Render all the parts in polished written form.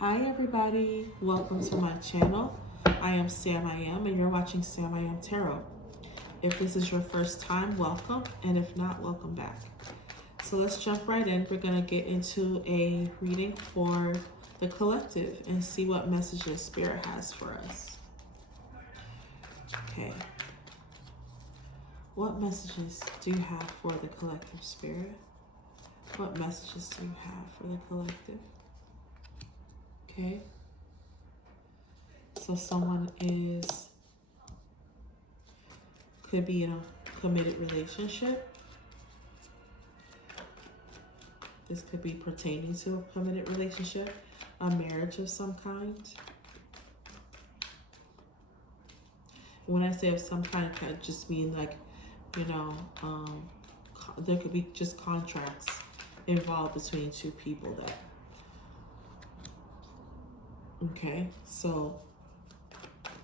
Hi everybody, welcome to my channel. I am SamIAm and you're watching SamIAm Tarot. If this is your first time, welcome, and if not, welcome back. So let's jump right in. We're going to get into a reading for the collective and see what messages Spirit has for us. Okay. What messages do you have for the collective, Spirit? What messages do you have for the collective? Okay. So someone could be in a committed relationship. This could be pertaining to a committed relationship, a marriage of some kind. When I say of some kind, I just mean like, there could be just contracts involved between two people okay, so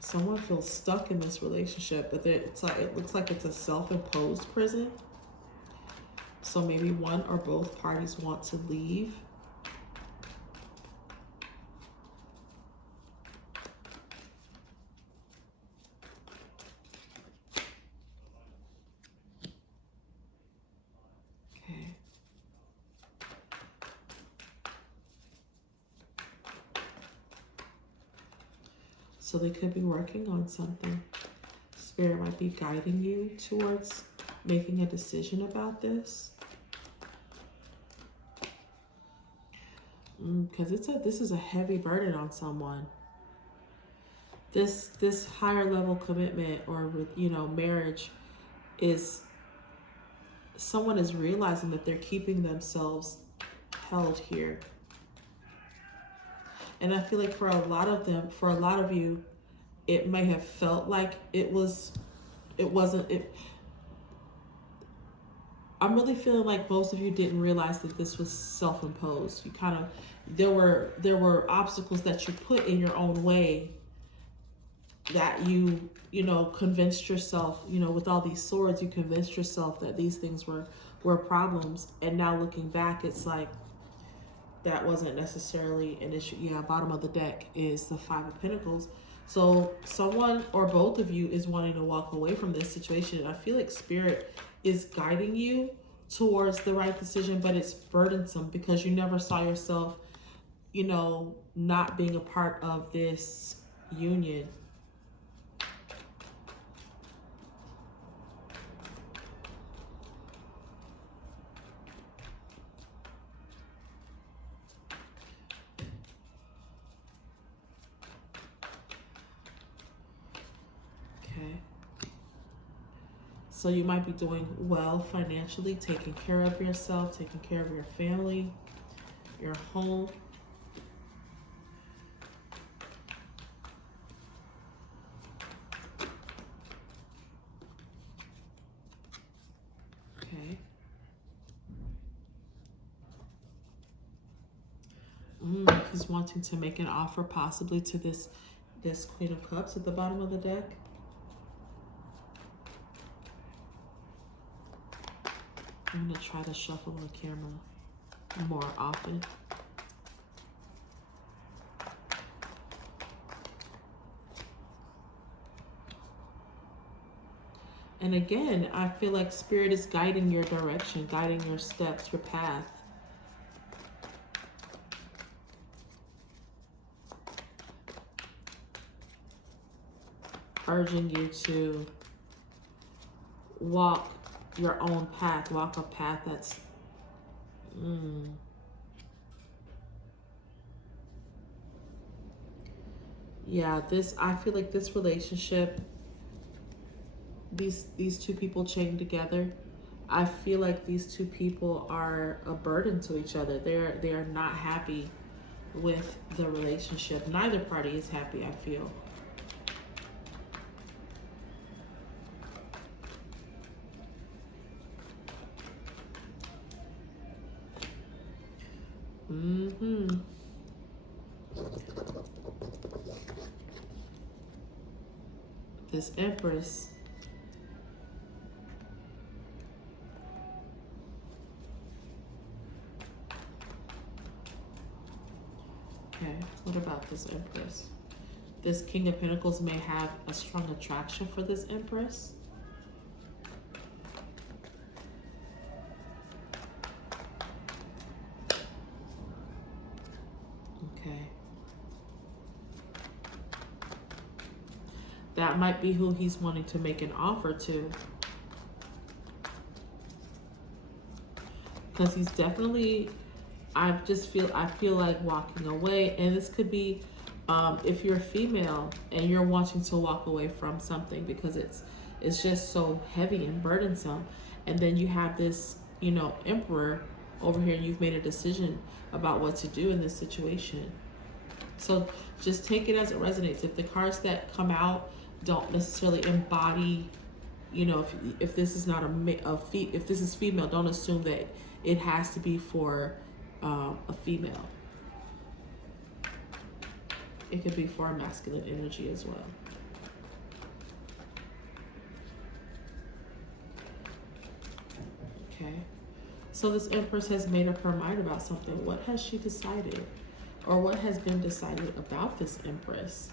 someone feels stuck in this relationship, but it looks like it's a self-imposed prison. So maybe one or both parties want to leave. Okay. So they could be working on something. Spirit might be guiding you towards making a decision about this. Because this is a heavy burden on someone. This higher level commitment or marriage is someone is realizing that they're keeping themselves held here. And I feel like for a lot of you, it may have felt like I'm really feeling like most of you didn't realize that this was self-imposed. There were obstacles that you put in your own way that you convinced yourself, with all these swords, you convinced yourself that these things were problems. And now looking back, it's like that wasn't necessarily an issue. Yeah, bottom of the deck is the Five of Pentacles. So someone or both of you is wanting to walk away from this situation. And I feel like Spirit is guiding you towards the right decision, but it's burdensome because you never saw yourself, not being a part of this union. So you might be doing well financially, taking care of yourself, taking care of your family, your home. Okay. He's wanting to make an offer possibly to this Queen of Cups at the bottom of the deck. I'm going to try to shuffle the camera more often. And again, I feel like Spirit is guiding your direction, guiding your steps, your path. Urging you to walk your own path, walk a path that's yeah, I feel like this relationship, these two people chained together, I feel like these two people are a burden to each other. They are not happy with the relationship. Neither party is happy, I feel. This Empress. Okay, what about this Empress? This King of Pentacles may have a strong attraction for this Empress. Okay. That might be who he's wanting to make an offer to. Because he's definitely, I feel like walking away. And this could be if you're a female and you're wanting to walk away from something because it's just so heavy and burdensome. And then you have this, you know, Emperor over here, and you've made a decision about what to do in this situation. So just take it as it resonates. If the cards that come out don't necessarily embody, you know, if this is not if this is female, don't assume that it has to be for a female. It could be for a masculine energy as well. Okay. So this Empress has made up her mind about something. What has she decided? Or what has been decided about this Empress?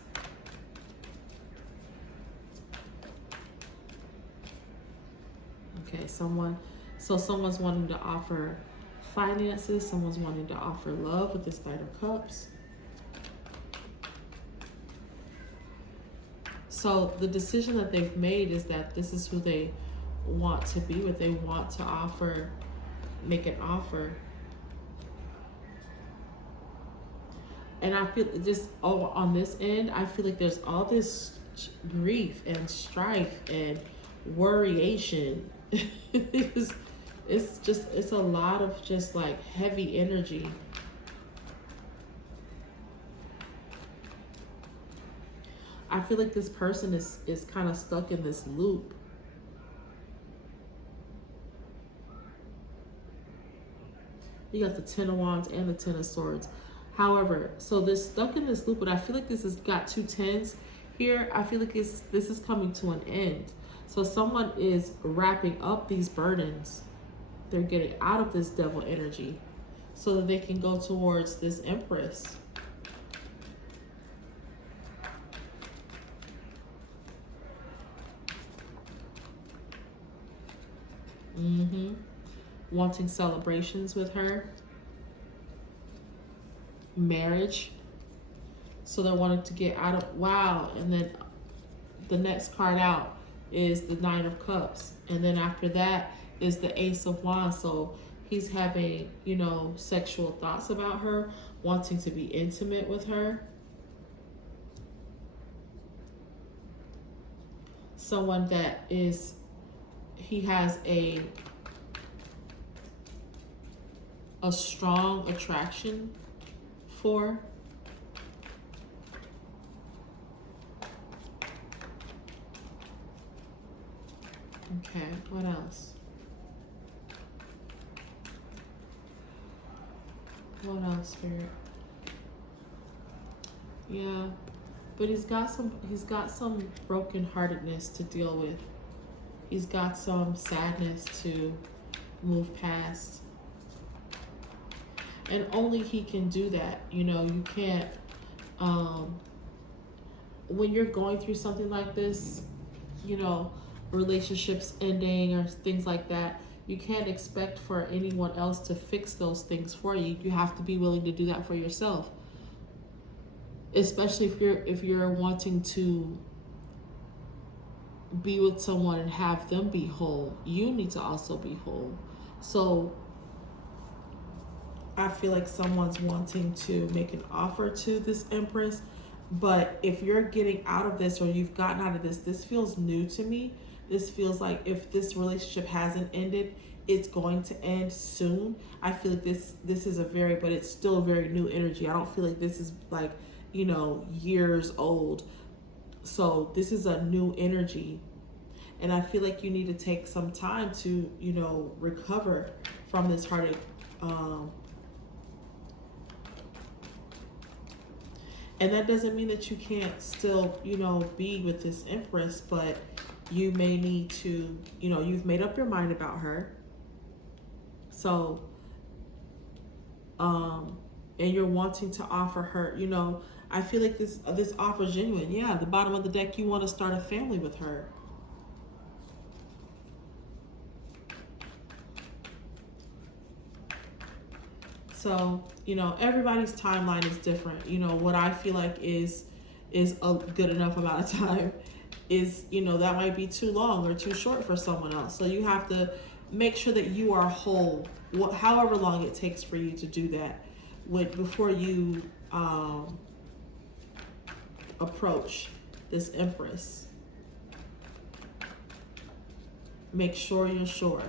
Okay, someone's wanting to offer finances, someone's wanting to offer love with this Knight of Cups. So the decision that they've made is that this is who they want to be with. They want to make an offer. And I feel just on this end, I feel like there's all this grief and strife and worryation. It's a lot of just like heavy energy. I feel like this person is kind of stuck in this loop. You got the Ten of Wands and the Ten of Swords. However, so they're stuck in this loop, but I feel like this has got two tens here. I feel like this is coming to an end. So someone is wrapping up these burdens. They're getting out of this devil energy so that they can go towards this Empress. Wanting celebrations with her. Marriage. So they're wanting to get out of, wow. And then the next card out is the Nine of Cups. And then after that is the Ace of Wands. So he's having, you know, sexual thoughts about her, wanting to be intimate with her. Someone that he has a strong attraction for. Okay, what else? What else, Spirit? Yeah, but he's got some brokenheartedness to deal with. He's got some sadness to move past. And only he can do that. You know, you can't, when you're going through something like this, you know, relationships ending or things like that, you can't expect for anyone else to fix those things for you. You have to be willing to do that for yourself. Especially if you're wanting to be with someone and have them be whole, you need to also be whole. So I feel like someone's wanting to make an offer to this Empress, but if you're getting out of this or you've gotten out of this, this feels new to me. This feels like if this relationship hasn't ended, it's going to end soon. I feel like this is but it's still a very new energy. I don't feel like this is like, you know, years old. So this is a new energy. And I feel like you need to take some time to, you know, recover from this heartache. And that doesn't mean that you can't still, you know, be with this Empress, but you may need to, you know, you've made up your mind about her. So and you're wanting to offer her, you know, I feel like this offer is genuine. Yeah, the bottom of the deck, you want to start a family with her. So, you know, everybody's timeline is different. You know, what I feel like is a good enough amount of time is, you know, that might be too long or too short for someone else. So you have to make sure that you are whole, however long it takes for you to do that, before you approach this Empress. Make sure you're sure.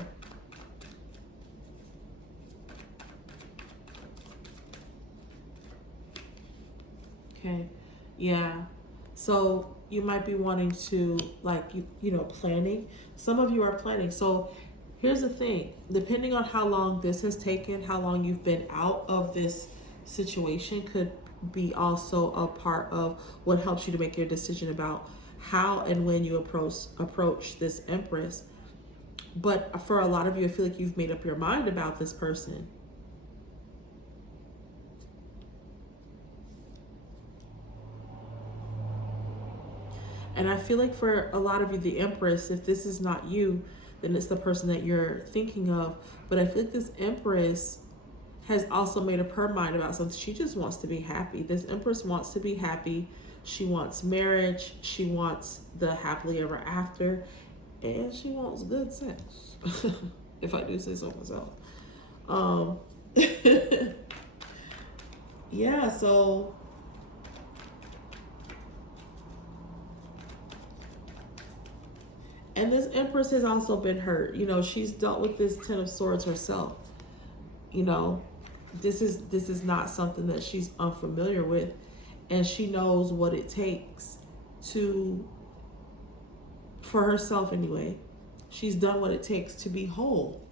Okay, yeah. So you might be wanting to, like, you know, planning. Some of you are planning. So here's the thing, depending on how long this has taken, how long you've been out of this situation, could be also a part of what helps you to make your decision about how and when you approach this Empress. But for a lot of you, I feel like you've made up your mind about this person. And I feel like for a lot of you, the Empress, if this is not you, then it's the person that you're thinking of. But I feel like this Empress has also made up her mind about something. She just wants to be happy. This Empress wants to be happy. She wants marriage. She wants the happily ever after. And she wants good sex. If I do say so myself. Yeah, so and this Empress has also been hurt. You know, she's dealt with this Ten of Swords herself. You know, this is not something that she's unfamiliar with, and she knows what it takes to, for herself anyway. She's done what it takes to be whole,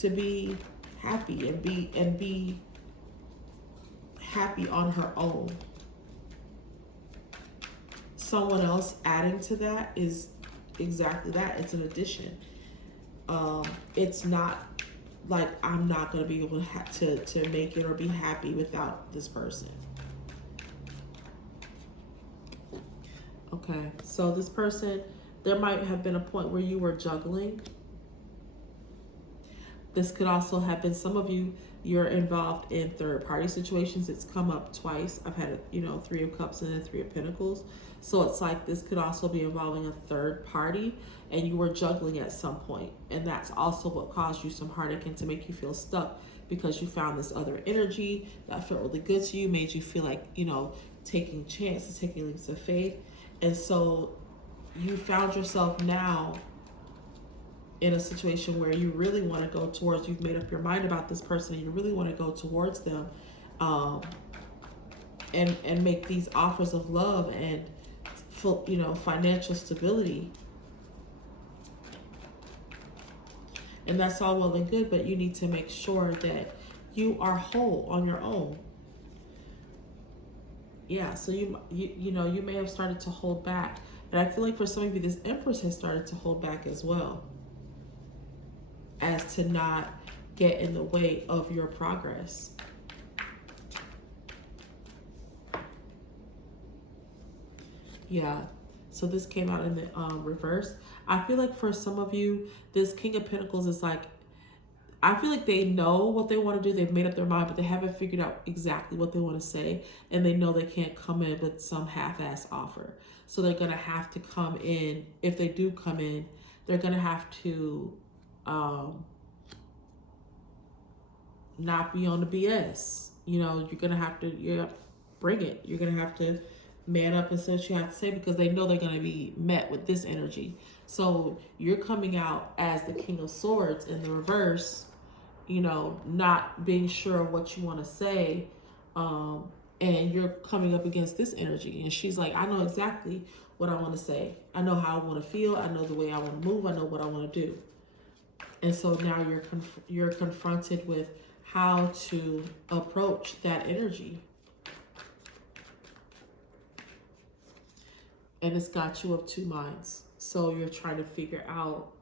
to be happy, and be happy on her own. Someone else adding to that is exactly that. It's an addition. It's not like I'm not going to be able to make it or be happy without this person. Okay, so this person, there might have been a point where you were juggling. This could also have been, some of you, you're involved in third party situations. It's come up twice. I've had, you know, Three of Cups and then Three of Pentacles. So it's like this could also be involving a third party, and you were juggling at some point. And that's also what caused you some heartache and to make you feel stuck, because you found this other energy that felt really good to you, made you feel like, you know, taking chances, taking leaps of faith. And so you found yourself now in a situation where you really want to go towards, you've made up your mind about this person and you really want to go towards them, and make these offers of love and, you know, financial stability. And that's all well and good, but you need to make sure that you are whole on your own. Yeah, so you know, you may have started to hold back. And I feel like for some of you, this Empress has started to hold back as well, as to not get in the way of your progress. Yeah, so this came out in the reverse. I feel like for some of you, this King of Pentacles is like, I feel like they know what they want to do. They've made up their mind, but they haven't figured out exactly what they want to say. And they know they can't come in with some half-ass offer. So they're going to have to come in. If they do come in, they're going to have to not be on the BS. You know, you're going to have to bring it. You're going to have to man up and say what you have to say, because they know they're going to be met with this energy. So you're coming out as the King of Swords in the reverse, you know, not being sure of what you want to say, and you're coming up against this energy. And she's like, I know exactly what I want to say. I know how I want to feel. I know the way I want to move. I know what I want to do. And so now you're confronted with how to approach that energy. And it's got you of two minds. So you're trying to figure out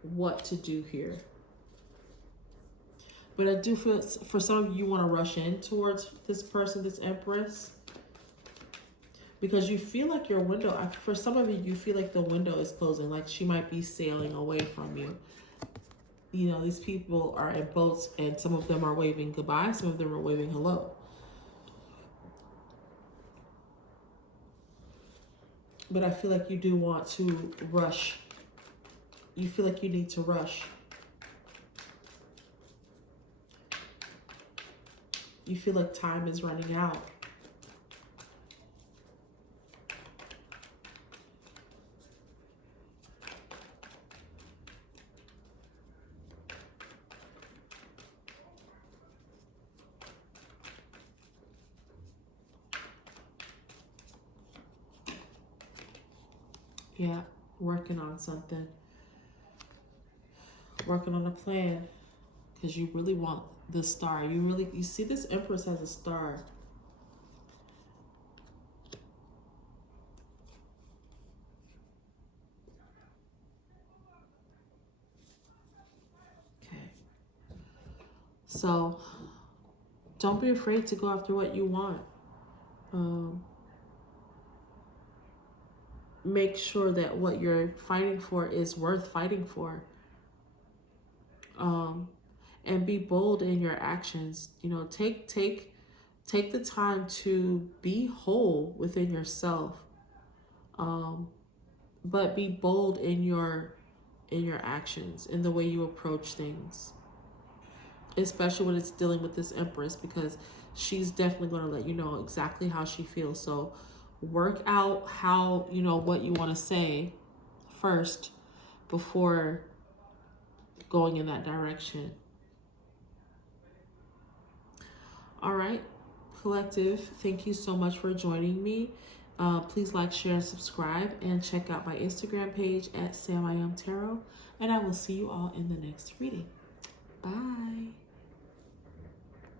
what to do here. But I do feel for some of you, want to rush in towards this person, this Empress, because you feel like your window, for some of you, you feel like the window is closing, like she might be sailing away from you. You know, these people are in boats and some of them are waving goodbye, some of them are waving hello. But I feel like you do want to rush. You feel like you need to rush. You feel like time is running out. Yeah, working on something. Working on a plan. Because you really want the star. You see this Empress as a star. Okay. So, don't be afraid to go after what you want. Make sure that what you're fighting for is worth fighting for. And be bold in your actions. You know, take the time to be whole within yourself. But be bold in your actions, in the way you approach things. Especially when it's dealing with this Empress, because she's definitely going to let you know exactly how she feels. So work out how, you know, what you want to say first before going in that direction. All right, collective, thank you so much for joining me. Please like, share, and subscribe, and check out my Instagram page at SamIAm Tarot. And I will see you all in the next reading. Bye.